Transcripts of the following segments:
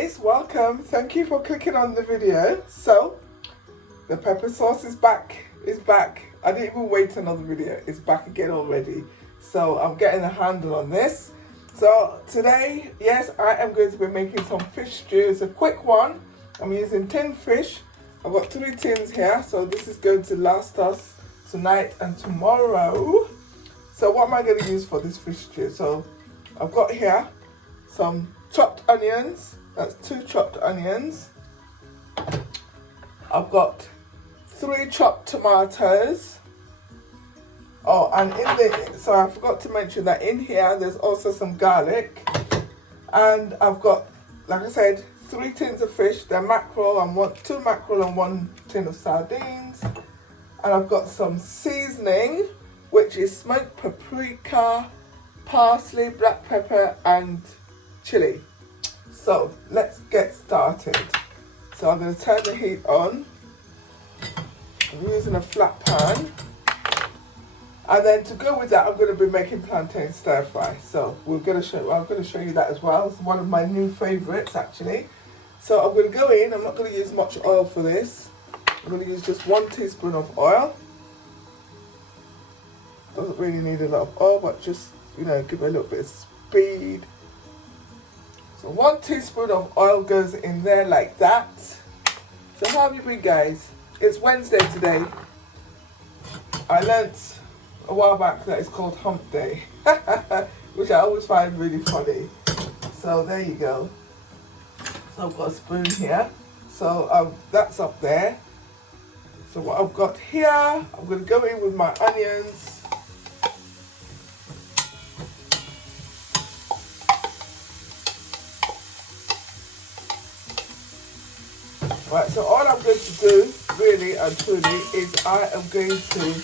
guys, welcome. Thank you for clicking on the video. So the pepper sauce is back. I didn't even wait another video. It's back again already. So I'm getting a handle on this. So today, yes, I am going to be making some fish stew. It's a quick one. I'm using tin fish. I've got 3 tins here, so this is going to last us tonight and tomorrow. So what am I going to use for this fish stew? So I've got here some chopped onions. That's 2 chopped onions. I've got 3 chopped tomatoes. Oh, and so I forgot to mention that in here there's also some garlic. And I've got, like I said, 3 tins of fish. They're mackerel and 2 mackerel and 1 tin of sardines. And I've got some seasoning, which is smoked paprika, parsley, black pepper and chilli. So let's get started. So I'm going to turn the heat on. I'm using a flat pan. And then to go with that, I'm going to be making plantain stir fry. So I'm going to show you that as well. It's one of my new favourites actually. So I'm going to go in. I'm not going to use much oil for this. I'm going to use just 1 teaspoon of oil. Doesn't really need a lot of oil, but just, you know, give it a little bit of speed. So 1 teaspoon of oil goes in there like that. So how have you been, guys? It's Wednesday today. I learnt a while back that it's called hump day, which I always find really funny. So there you go. So I've got a spoon here. So that's up there. So what I've got here, I'm going to go in with my onions. Right, so all I'm going to do, really and truly, is I am going to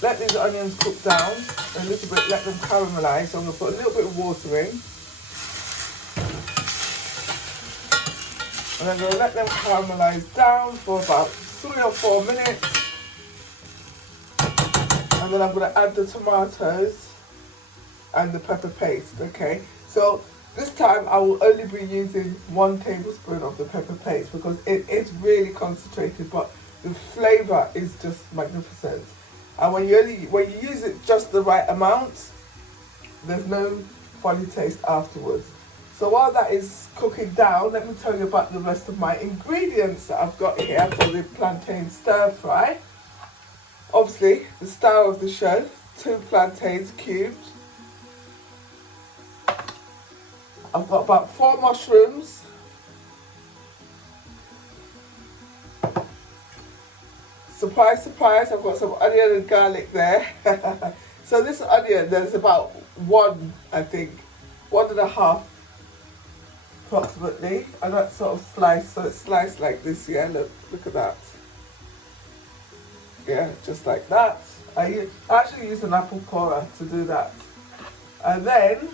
let these onions cook down a little bit, let them caramelise. So I'm going to put a little bit of water in. And I'm going to let them caramelise down for about 3 or 4 minutes. And then I'm going to add the tomatoes and the pepper paste, okay? So this time I will only be using 1 tablespoon of the pepper paste because it is really concentrated, but the flavour is just magnificent. And when you use it just the right amount, there's no funny taste afterwards. So while that is cooking down, let me tell you about the rest of my ingredients that I've got here for the plantain stir fry. Obviously, the star of the show, 2 plantains cubed. I've got about 4 mushrooms. Surprise, surprise, I've got some onion and garlic there. So this onion, there's about 1, I think, 1.5 approximately. And that's sort of sliced, so it's sliced like this, yeah, look at that. Yeah, just like that. I actually use an apple corer to do that. And then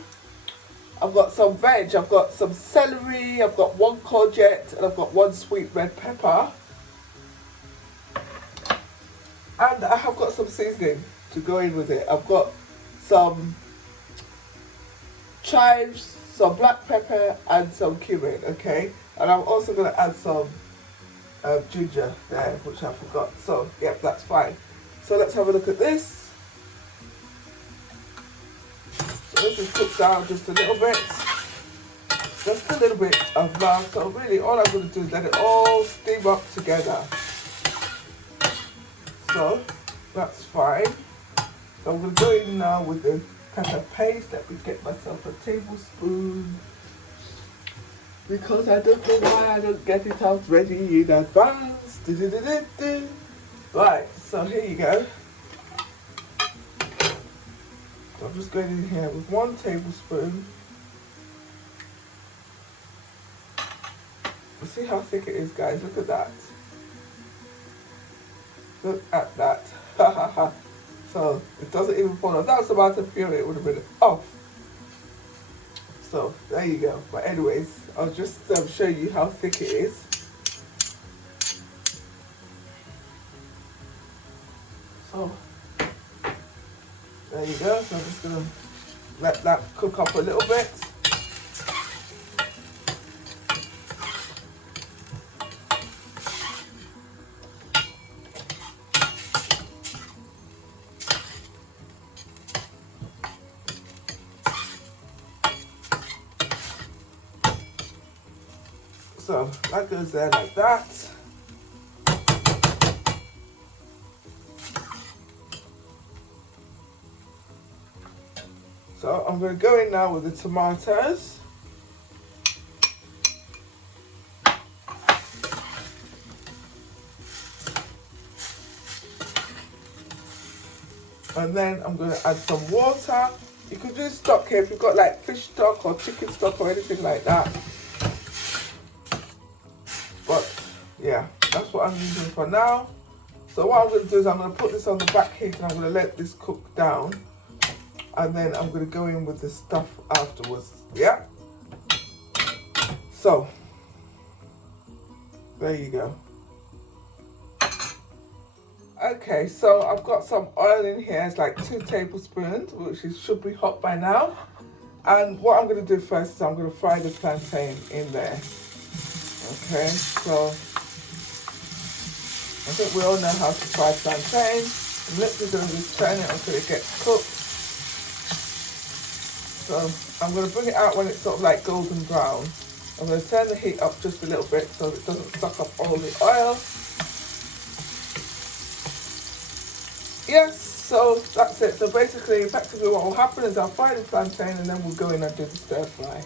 I've got some veg. I've got some celery, I've got 1 courgette, and I've got 1 sweet red pepper. And I have got some seasoning to go in with it. I've got some chives, some black pepper, and some cumin, okay? And I'm also going to add some ginger there, which I forgot. So, yep, that's fine. So let's have a look at this. So this is cooked down just a little bit. Just a little bit of love. So really all I'm going to do is let it all steam up together. So that's fine. So I'm going to go in now with the pepper paste. Let me get myself a tablespoon. Because I don't know why I don't get it out ready in advance. Right, so here you go. So I'm just going in here with 1 tablespoon. You see how thick it is, guys? Look at that. Look at that. So it doesn't even fall off. That was about a puree, it would have been off. So there you go. But anyways, I'll just show you how thick it is. So there you go. So I'm just going to let that cook up a little bit. that goes there like that. So I'm going to go in now with the tomatoes. And then I'm going to add some water. You could do stock here if you've got like fish stock or chicken stock or anything like that. But yeah, that's what I'm using for now. So what I'm going to do is I'm going to put this on the back heat and I'm going to let this cook down. And then I'm going to go in with the stuff afterwards. Yeah? So, there you go. Okay, so I've got some oil in here. It's like 2 tablespoons, which should be hot by now. And what I'm going to do first is I'm going to fry the plantain in there. Okay, so I think we all know how to fry plantain. I'm literally going to just turn it until it gets cooked. So I'm going to bring it out when it's sort of like golden brown. I'm going to turn the heat up just a little bit so it doesn't suck up all the oil. Yes, so that's it. So basically, effectively what will happen is I'll fry the plantain and then we'll go in and do the stir fry.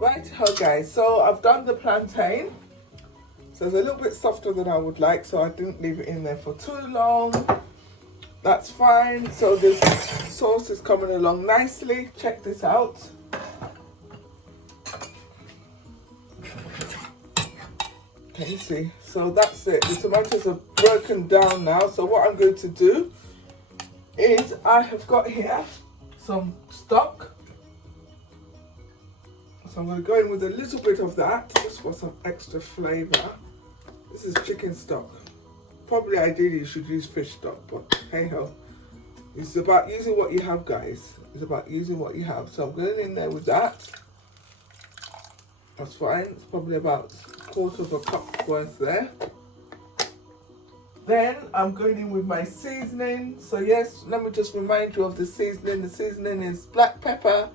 Right, guys, so I've done the plantain. So it's a little bit softer than I would like, so I didn't leave it in there for too long. That's fine. So this sauce is coming along nicely. Check this out. Can you see? So that's it. The tomatoes are broken down now. So what I'm going to do is I have got here some stock. So I'm going to go in with a little bit of that, just for some extra flavour. This is chicken stock. Probably ideally you should use fish stock, but hey ho. It's about using what you have, guys. It's about using what you have. So I'm going in there with that. That's fine. It's probably about 1/4 cup worth there. Then I'm going in with my seasoning. So yes, let me just remind you of the seasoning. The seasoning is black pepper,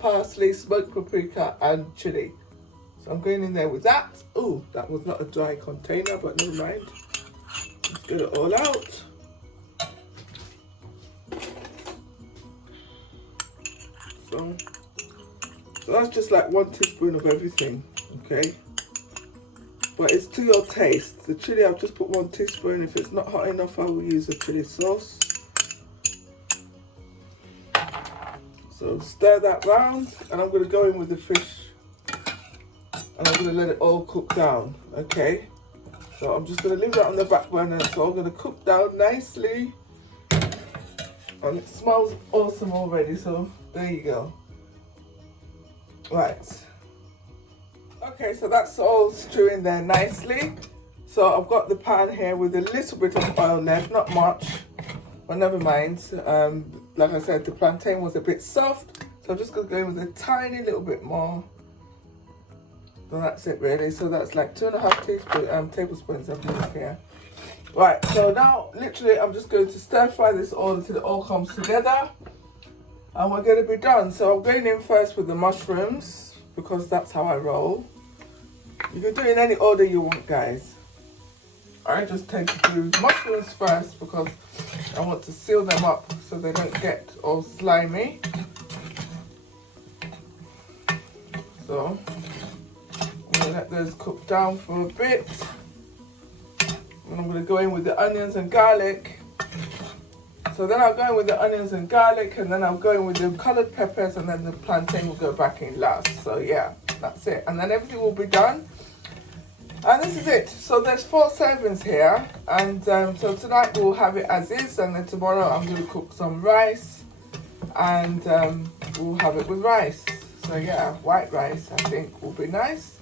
parsley, smoked paprika and chilli. So I'm going in there with that. Oh, that was not a dry container, but never mind. Let's get it all out. So that's just like 1 teaspoon of everything, okay? But it's to your taste. The chilli, I've just put 1 teaspoon. If it's not hot enough, I will use a chilli sauce. So stir that round, and I'm going to go in with the fish, and I'm going to let it all cook down, okay? So I'm just going to leave that on the back burner. It's all going to cook down nicely, and it smells awesome already, so there you go. Right. Okay, so that's all stewing there nicely. So I've got the pan here with a little bit of oil left, not much, but never mind. Like I said, the plantain was a bit soft, so I'm just going to go in with a tiny little bit more. So that's it really. So that's like 2.5 tablespoons of this here. Right, so now literally I'm just going to stir fry this all until it all comes together. And we're going to be done. So I'm going in first with the mushrooms, because that's how I roll. You can do it in any order you want, guys. I just tend to do mushrooms first because I want to seal them up so they don't get all slimy. So I'm going to let those cook down for a bit. And I'm going to go in with the onions and garlic. So then I'll go in with the onions and garlic, and then I'll go in with the coloured peppers, and then the plantain will go back in last. So yeah, that's it. And then everything will be done. And this is it. So there's 4 servings here. And so tonight we'll have it as is, and then tomorrow I'm going to cook some rice, and we'll have it with rice. So yeah, white rice I think will be nice.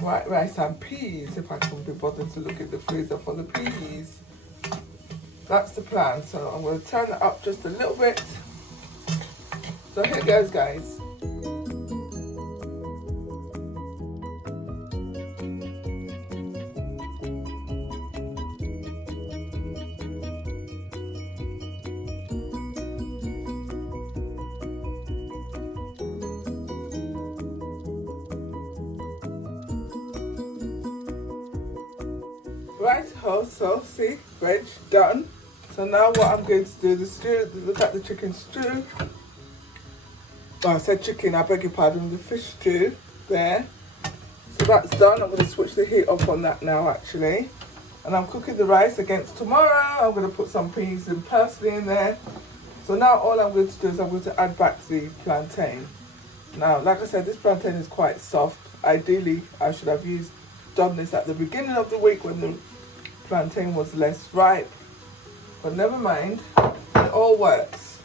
White rice and peas, if I can be bothered to look at the freezer for the peas. That's the plan. So I'm going to turn it up just a little bit. So here goes, guys. Right, so see, veg done. So now what I'm going to do, the stew, look at the chicken stew. Oh, I said chicken, I beg your pardon, the fish stew there. So that's done. I'm going to switch the heat off on that now actually. And I'm cooking the rice against tomorrow. I'm going to put some peas and parsley in there. So now all I'm going to do is I'm going to add back the plantain. Now, like I said, this plantain is quite soft. Ideally, I should have done this at the beginning of the week when the plantain was less ripe. But never mind, it all works.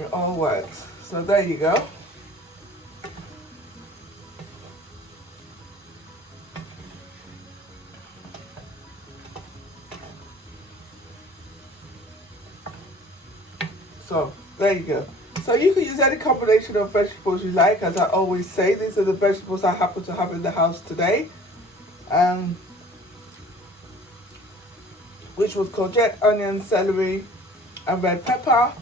It all works. So there you go. So there you go. So you can use any combination of vegetables you like. As I always say, these are the vegetables I happen to have in the house today. Which was courgette, onion, celery and red pepper.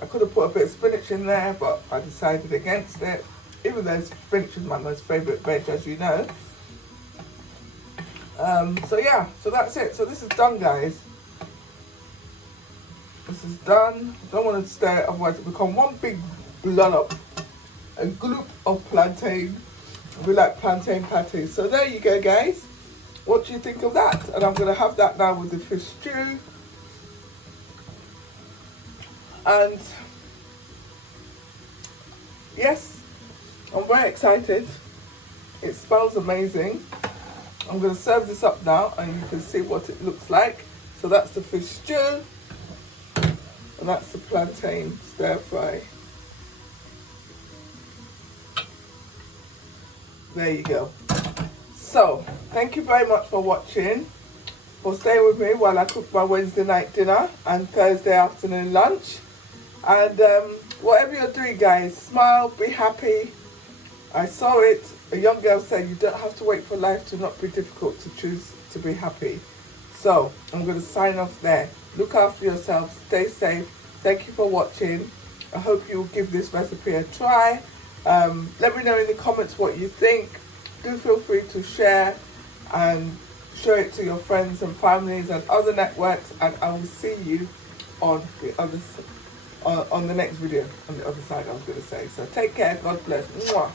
I could have put a bit of spinach in there, but I decided against it. Even though spinach is my most favourite veg, as you know. So yeah, so that's it. So this is done, guys. This is done. Don't want to stir it, otherwise it will become one big blollop, a gloop of plantain. We like plantain patties. So there you go, guys. What do you think of that? And I'm going to have that now with the fish stew. And yes, I'm very excited. It smells amazing. I'm going to serve this up now and you can see what it looks like. So that's the fish stew. And that's the plantain stir fry. There you go. So, thank you very much for watching, for staying with me while I cook my Wednesday night dinner and Thursday afternoon lunch. And whatever you're doing, guys, smile, be happy. I saw it. A young girl said you don't have to wait for life to not be difficult to choose to be happy. So, I'm going to sign off there. Look after yourself. Stay safe. Thank you for watching. I hope you'll give this recipe a try. Let me know in the comments what you think. Do feel free to share and show it to your friends and families and other networks, and I will see you on the other on the next video, on the other side I was going to say. So take care. God bless. Mwah.